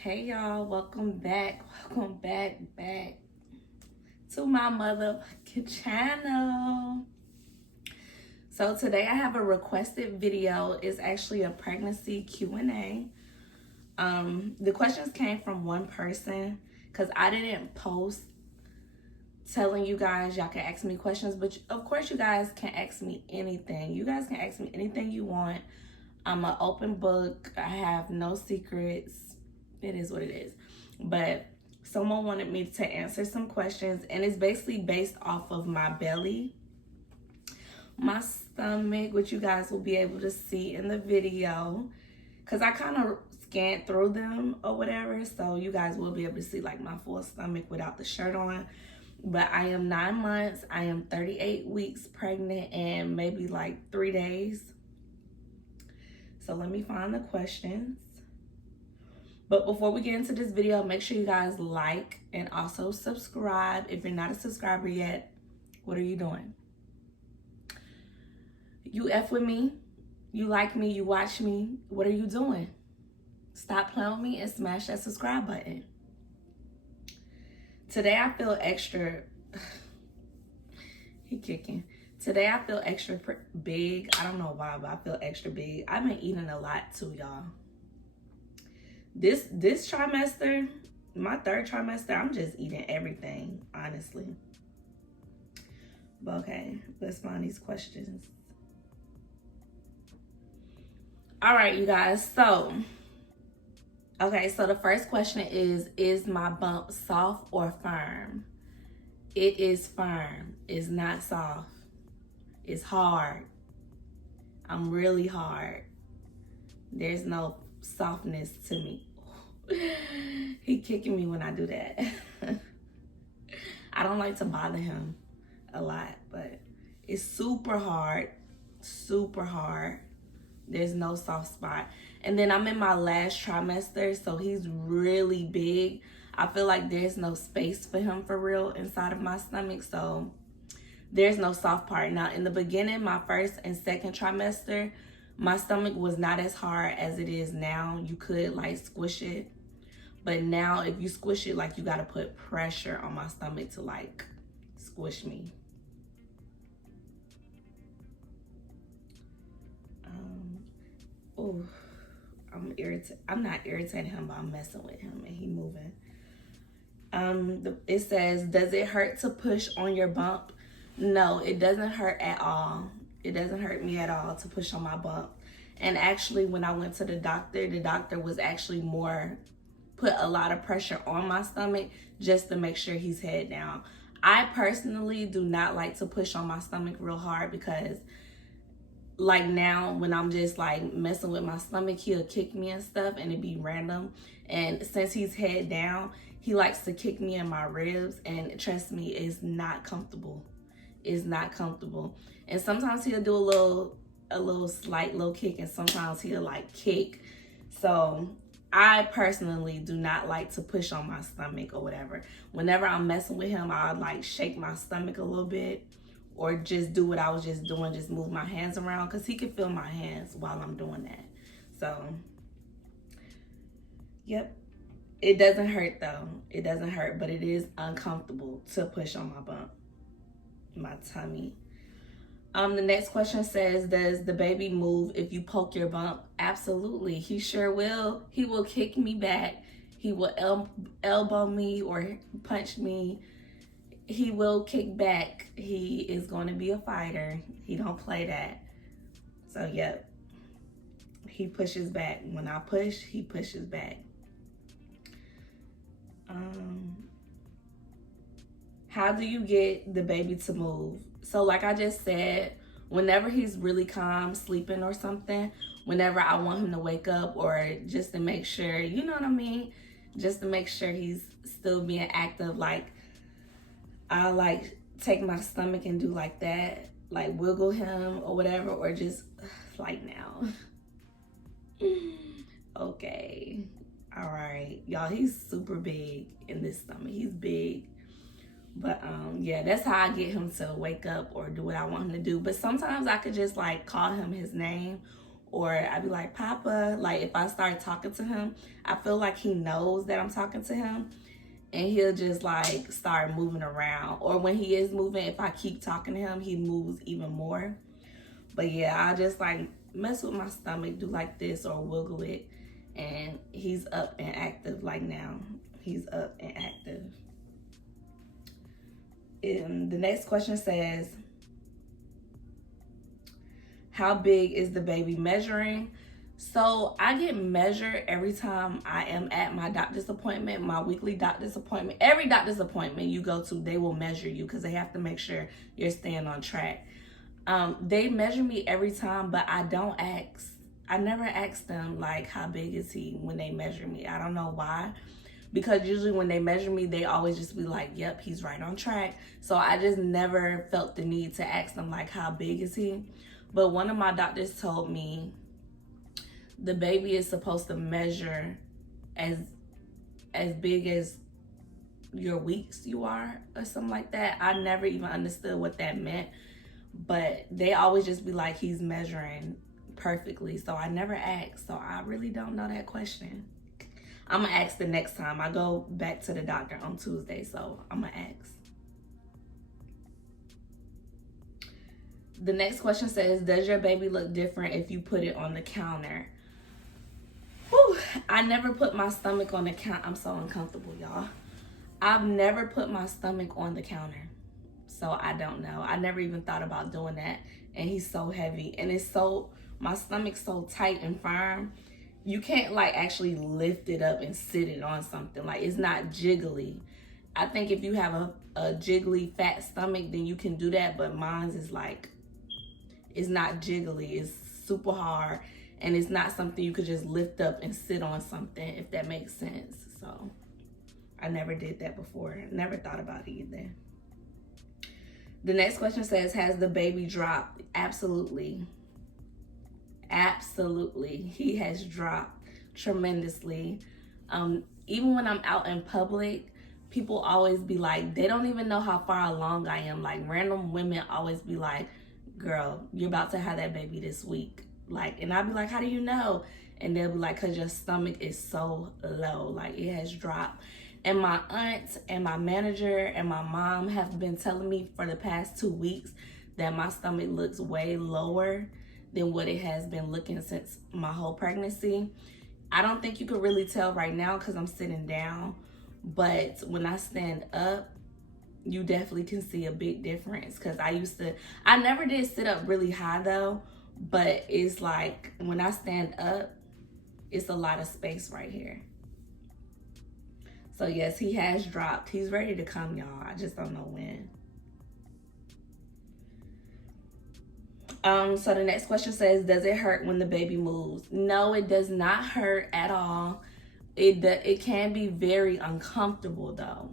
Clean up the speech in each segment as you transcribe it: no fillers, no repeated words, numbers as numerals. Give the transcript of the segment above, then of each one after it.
Hey y'all, welcome back. Welcome back to my motherfucking channel. So today I have a requested video. It's actually a pregnancy Q&A. The questions came from one person because I didn't post telling you guys y'all can ask me questions, but of course you guys can ask me anything. You guys can ask me anything you want. I'm an open book. I have no secrets. It is what it is. But someone wanted me to answer some questions, and it's basically based off of my belly, my stomach, which you guys will be able to see in the video, because I kind of scanned through them or whatever, so you guys will be able to see like my full stomach without the shirt on. But I am 9 months. I am 38 weeks pregnant and maybe like 3 days. So let me find the questions. But before we get into this video, make sure you guys like and also subscribe. If you're not a subscriber yet, what are you doing? You F with me, you like me, you watch me, what are you doing? Stop playing with me and smash that subscribe button. Today I feel extra, he kicking. Today I feel extra big. I don't know why, but I feel extra big. I've been eating a lot too, y'all. This trimester, my third trimester, I'm just eating everything, honestly. But okay, let's find these questions. All right, you guys. So the first question is my bump soft or firm? It is firm. It's not soft. It's hard. I'm really hard. There's no softness to me. He kicking me when I do that. I don't like to bother him a lot, but it's super hard. There's no soft spot. And then I'm in my last trimester, so he's really big. I feel like there's no space for him for real inside of my stomach, so there's no soft part. Now, in the beginning, my first and second trimester, my stomach was not as hard as it is now. You could like squish it. But now if you squish it, like you gotta put pressure on my stomach to like squish me. Oh, I'm irritated. I'm not irritating him, but I'm messing with him and he moving. It says, does it hurt to push on your bump? No, it doesn't hurt at all. It doesn't hurt me at all to push on my bump. And actually, when I went to the doctor was actually put a lot of pressure on my stomach just to make sure he's head down. I personally do not like to push on my stomach real hard because like now when I'm just like messing with my stomach, he'll kick me and stuff and it'd be random. And since he's head down, he likes to kick me in my ribs, and trust me, it's not comfortable. It's not comfortable. And sometimes he'll do a little slight low kick, and sometimes he'll like kick. So I personally do not like to push on my stomach or whatever. Whenever I'm messing with him, I'll like shake my stomach a little bit or just do what I was just doing, just move my hands around, because he can feel my hands while I'm doing that. So, yep. It doesn't hurt though. It doesn't hurt, but it is uncomfortable to push on my bump, my tummy. The next question says, does the baby move if you poke your bump? Absolutely. He sure will. He will kick me back. He will elbow me or punch me. He will kick back. He is going to be a fighter. He don't play that. So, yep. He pushes back. When I push, he pushes back. How do you get the baby to move? So like I just said, whenever he's really calm, sleeping or something, whenever I want him to wake up or just to make sure, you know what I mean? Just to make sure he's still being active, like I like take my stomach and do like that, like wiggle him or whatever, or just like now. Okay. All right. Y'all, he's super big in this stomach. He's big. But yeah, that's how I get him to wake up or do what I want him to do. But sometimes I could just like call him his name or I'd be like, Papa. Like if I start talking to him, I feel like he knows that I'm talking to him, and he'll just like start moving around. Or when he is moving, if I keep talking to him, he moves even more. But yeah, I just like mess with my stomach, do like this or wiggle it, and he's up and active. Like now, he's up and active. And the next question says, how big is the baby measuring? So I get measured every time I am at my doctor's appointment, my weekly doctor's appointment. Every doctor's appointment you go to, they will measure you because they have to make sure you're staying on track. They measure me every time, but I don't ask. I never ask them like, how big is he when they measure me? I don't know why. Because usually when they measure me, they always just be like, yep, he's right on track. So I just never felt the need to ask them like, how big is he? But one of my doctors told me the baby is supposed to measure as big as your weeks you are or something like that. I never even understood what that meant. But they always just be like, he's measuring perfectly. So I never asked. So I really don't know that question. I'm going to ask the next time. I go back to the doctor on Tuesday. So I'm going to ask. The next question says, does your baby look different if you put it on the counter? Whew, I never put my stomach on the counter. I'm so uncomfortable, y'all. I've never put my stomach on the counter. So I don't know. I never even thought about doing that. And he's so heavy. And it's so, my stomach's so tight and firm. You can't like actually lift it up and sit it on something. Like it's not jiggly. I think if you have a jiggly fat stomach, then you can do that. But mine's is like, it's not jiggly. It's super hard. And it's not something you could just lift up and sit on something, if that makes sense. So I never did that before. Never thought about it either. The next question says, has the baby dropped? Absolutely. Absolutely. He has dropped tremendously. Even when I'm out in public, people always be like, they don't even know how far along I am. Like random women always be like, girl, you're about to have that baby this week. Like, and I'll be like, how do you know? And they'll be like, cause your stomach is so low. Like it has dropped. And my aunt and my manager and my mom have been telling me for the past 2 weeks that my stomach looks way lower than what it has been looking since my whole pregnancy. I don't think you could really tell right now because I'm sitting down. But when I stand up, you definitely can see a big difference. Because I never did sit up really high though. But it's like when I stand up, it's a lot of space right here. So yes, he has dropped. He's ready to come, y'all. I just don't know when. So the next question says, does it hurt when the baby moves? No, it does not hurt at all. It can be very uncomfortable though.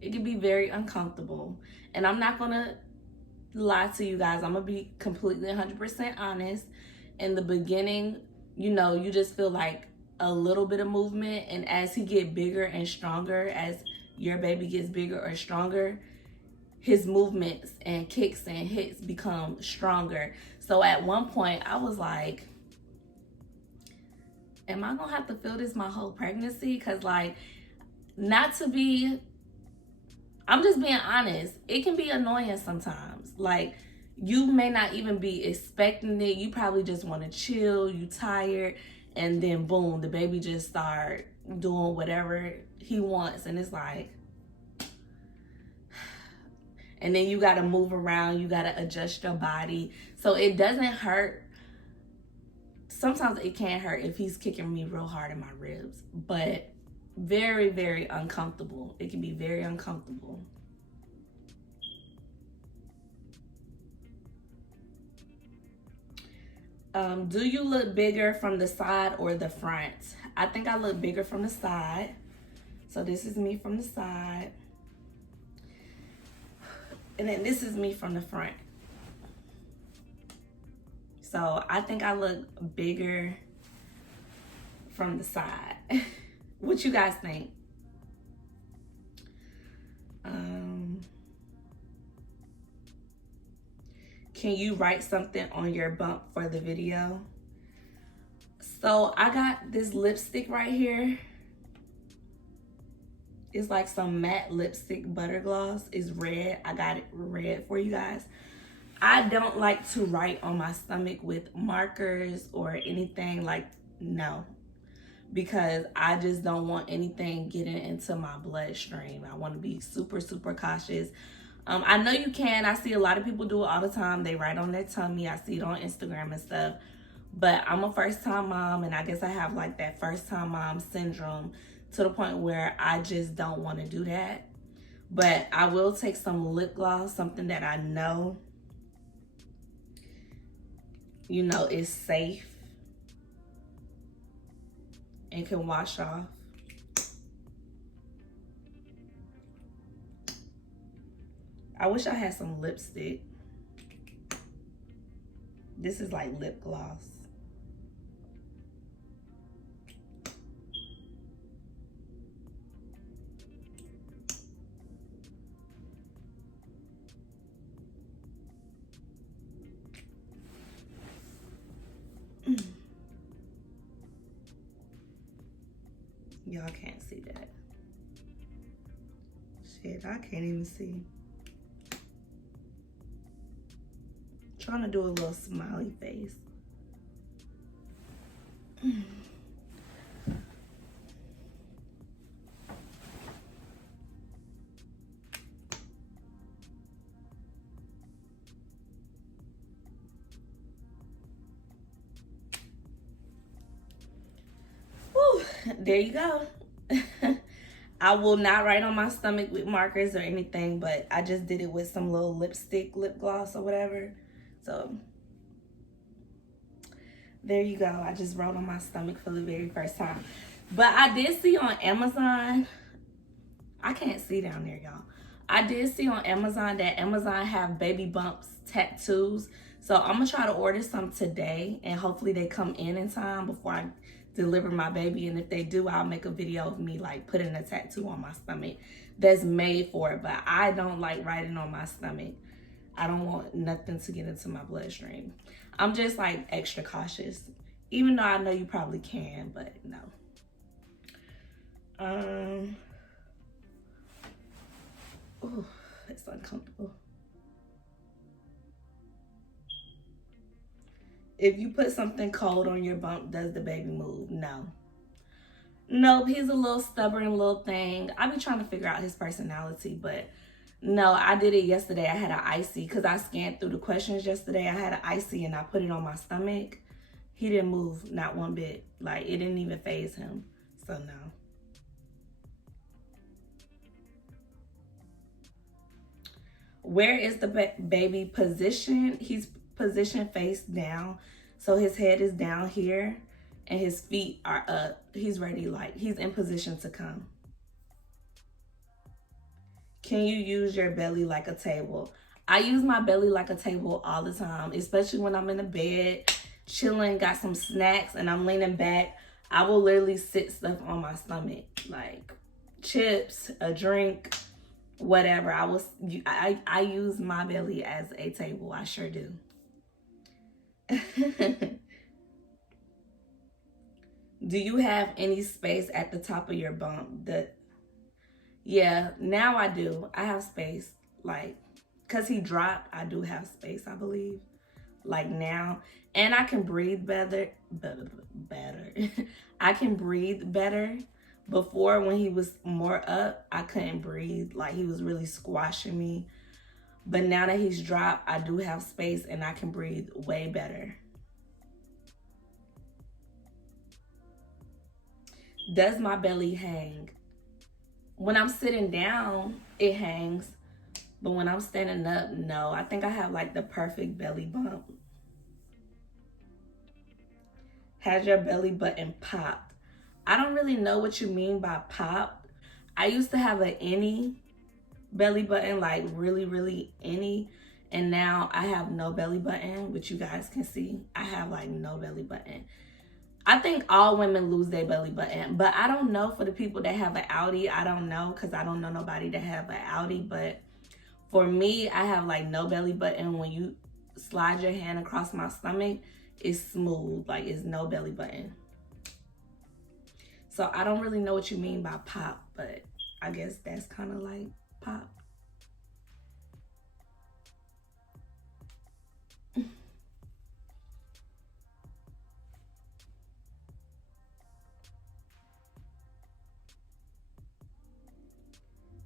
It can be very uncomfortable. And I'm not gonna lie to you guys. I'm gonna be completely 100% honest. In the beginning, you know, you just feel like a little bit of movement, and as he get bigger and stronger, as your baby gets bigger or stronger, his movements and kicks and hits become stronger. So at one point I was like, am I gonna have to feel this my whole pregnancy? Because like, not to be, I'm just being honest, it can be annoying sometimes. Like you may not even be expecting it. You probably just want to chill, you tired, and then boom, the baby just start doing whatever he wants. And it's like, and then you got to move around. You got to adjust your body. So it doesn't hurt. Sometimes it can hurt if he's kicking me real hard in my ribs. But very, very uncomfortable. It can be very uncomfortable. Do you look bigger from the side or the front? I think I look bigger from the side. So this is me from the side. And then this is me from the front. So I think I look bigger from the side. What you guys think? Can you write something on your bump for the video? So I got this lipstick right here. It's like some matte lipstick butter gloss. It's red. I got it red for you guys. I don't like to write on my stomach with markers or anything, like, no. Because I just don't want anything getting into my bloodstream. I want to be super, super cautious. I know you can. I see a lot of people do it all the time. They write on their tummy. I see it on Instagram and stuff. But I'm a first-time mom, and I guess I have like that first-time mom syndrome to the point where I just don't want to do that. But I will take some lip gloss, something that I know, you know, is safe and can wash off. I wish I had some lipstick. This is like lip gloss. Y'all can't see that. Shit, I can't even see. Trying to do a little smiley face. Whew, there you go. I will not write on my stomach with markers or anything, but I just did it with some little lipstick, lip gloss or whatever. So there you go. I just wrote on my stomach for the very first time. But I did see on Amazon, I can't see down there, y'all. I did see on Amazon that Amazon have baby bumps tattoos. So I'm gonna try to order some today, and hopefully they come in time before I deliver my baby. And if they do, I'll make a video of me like putting a tattoo on my stomach that's made for it. But I don't like writing on my stomach. I don't want nothing to get into my bloodstream. I'm just like extra cautious, even though I know you probably can, but no. Oh, it's uncomfortable. If you put something cold on your bump, does the baby move? No. Nope, he's a little stubborn little thing. I be trying to figure out his personality, but no, I did it yesterday. I had an icy because I scanned through the questions yesterday. I had an icy and I put it on my stomach. He didn't move, not one bit. Like, it didn't even faze him. So no. Where is the baby position? He's positioned face down. So his head is down here and his feet are up. He's ready, like he's in position to come. Can you use your belly like a table? I use my belly like a table all the time, especially when I'm in the bed, chilling, got some snacks, and I'm leaning back. I will literally sit stuff on my stomach, like chips, a drink, whatever. I use my belly as a table. I sure do. Do you have any space at the top of your bump? Yeah, now I do. I have space. Like, because he dropped, I do have space, I believe. Like now. And I can breathe better. I can breathe better. Before, when he was more up, I couldn't breathe. Like, he was really squashing me. But now that he's dropped, I do have space and I can breathe way better. Does my belly hang? When I'm sitting down, it hangs. But when I'm standing up, no. I think I have like the perfect belly bump. Has your belly button popped? I don't really know what you mean by popped. I used to have an any belly button, like really, really any. And now I have no belly button, which you guys can see. I have like no belly button. I think all women lose their belly button, but I don't know for the people that have an outie. I don't know, because I don't know nobody that have an outie. But for me, I have like no belly button. When you slide your hand across my stomach, It's smooth, like it's no belly button. So I don't really know what you mean by pop, but I guess that's kind of like pop.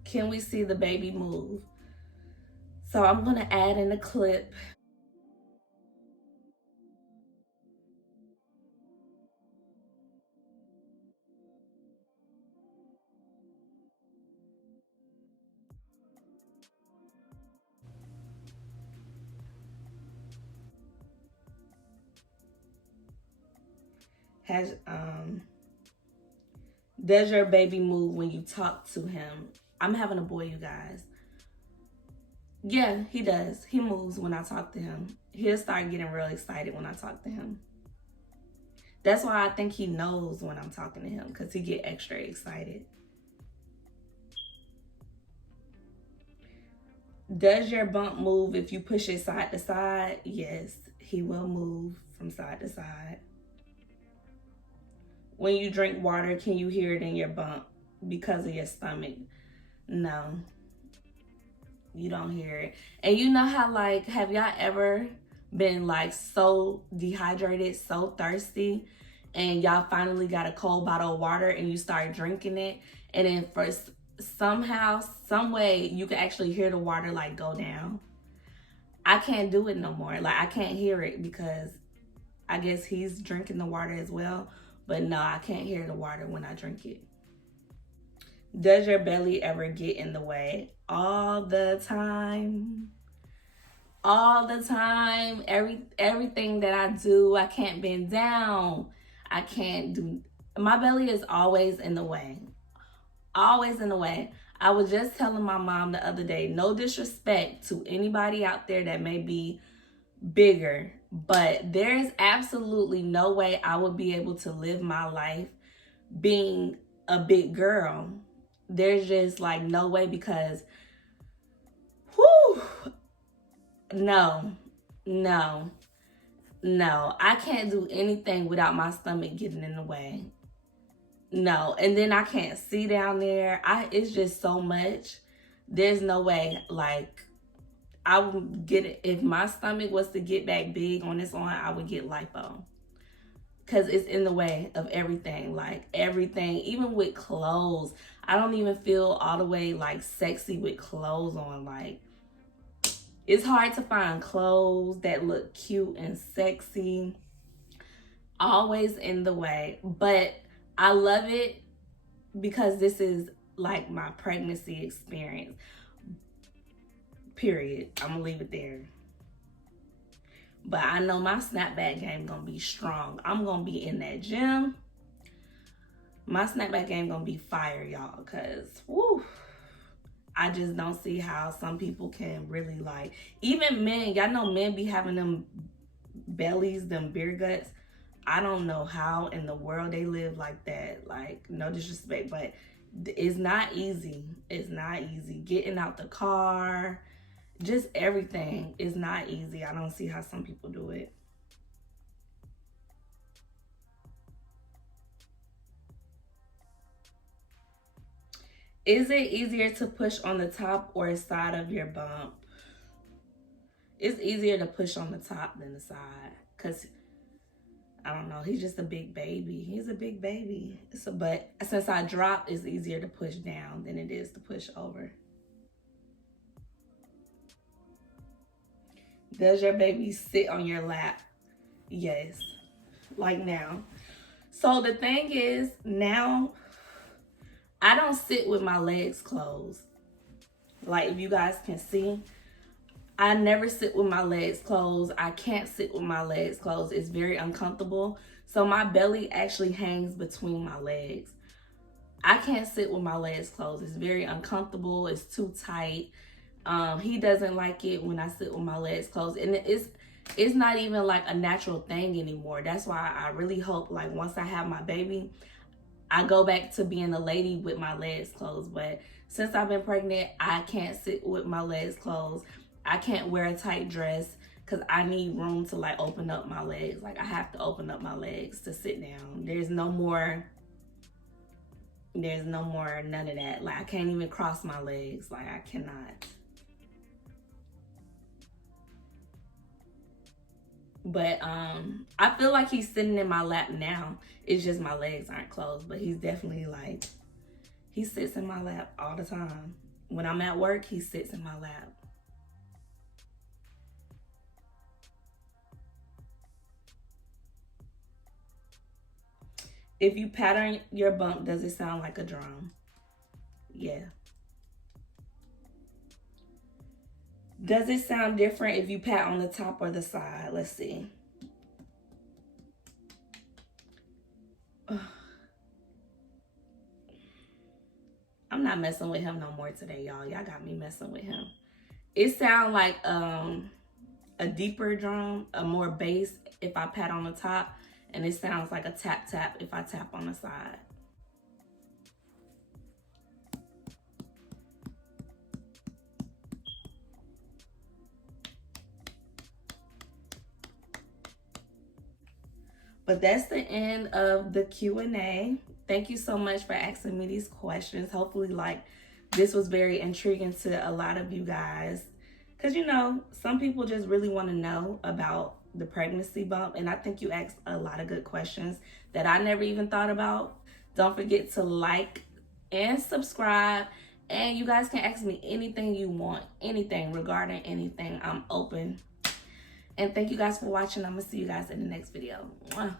Can we see the baby move? So I'm gonna add in a clip. Does your baby move when you talk to him? I'm having a boy, you guys. Yeah, he does. He moves when I talk to him. He'll start getting real excited when I talk to him. That's why I think he knows when I'm talking to him, because he get extra excited. Does your bump move if you push it side to side? Yes, he will move from side to side. When you drink water, can you hear it in your bump because of your stomach? No, you don't hear it. And you know how, like, have y'all ever been like so dehydrated, so thirsty, and y'all finally got a cold bottle of water and you start drinking it, and then first somehow, some way, you can actually hear the water like go down? I can't do it no more. Like, I can't hear it because I guess he's drinking the water as well. But no, I can't hear the water when I drink it. Does your belly ever get in the way? All the time. All the time. Everything that I do, I can't bend down. I can't do. My belly is always in the way. Always in the way. I was just telling my mom the other day, no disrespect to anybody out there that may be bigger, but there is absolutely no way I would be able to live my life being a big girl. There's just like no way, because no, I can't do anything without my stomach getting in the way. No, and then I can't see down there. It's just so much. There's no way. Like, I would get it if my stomach was to get back big on its own. I would get lipo, because it's in the way of everything. Like everything, even with clothes, I don't even feel all the way like sexy with clothes on. Like, it's hard to find clothes that look cute and sexy. Always in the way, but I love it because this is like my pregnancy experience. Period. I'm gonna leave it there. But I know my snapback game gonna be strong. I'm gonna be in that gym. My snapback game gonna be fire, y'all, because woo, I just don't see how some people can really, like, even men, y'all know men be having them bellies, them beer guts. I don't know how in the world they live like that. Like, no disrespect, but it's not easy. It's not easy. Getting out the car, just everything is not easy. I don't see how some people do it. Is it easier to push on the top or side of your bump? It's easier to push on the top than the side, because I don't know, he's just a big baby. He's a big baby. So, but since I dropped, it's easier to push down than it is to push over. Does your baby sit on your lap? Yes. Like now. So the thing is, now I don't sit with my legs closed. Like, if you guys can see, I never sit with my legs closed. I can't sit with my legs closed. It's very uncomfortable. So my belly actually hangs between my legs. I can't sit with my legs closed. It's very uncomfortable. It's too tight. He doesn't like it when I sit with my legs closed. And it's not even like a natural thing anymore. That's why I really hope, like, once I have my baby, I go back to being a lady with my legs closed. But since I've been pregnant, I can't sit with my legs closed. I can't wear a tight dress because I need room to like open up my legs. Like I have to open up my legs to sit down. There's no more none of that. Like I can't even cross my legs. Like I cannot. But I feel like he's sitting in my lap now. It's just my legs aren't closed, but he's definitely like, he sits in my lap all the time. When I'm at work, he sits in my lap. If you pattern your bump, does it sound like a drum? Yeah. Does it sound different if you pat on the top or the side? Let's see. I'm not messing with him no more today, y'all. Y'all got me messing with him. It sounds like a deeper drum, a more bass if I pat on the top, and it sounds like a tap tap if I tap on the side. But that's the end of the Q&A. Thank you so much for asking me these questions. Hopefully, like, this was very intriguing to a lot of you guys. Because, you know, some people just really want to know about the pregnancy bump. And I think you asked a lot of good questions that I never even thought about. Don't forget to like and subscribe. And you guys can ask me anything you want. Anything regarding anything. I'm open. And thank you guys for watching. I'm going to see you guys in the next video. Mwah.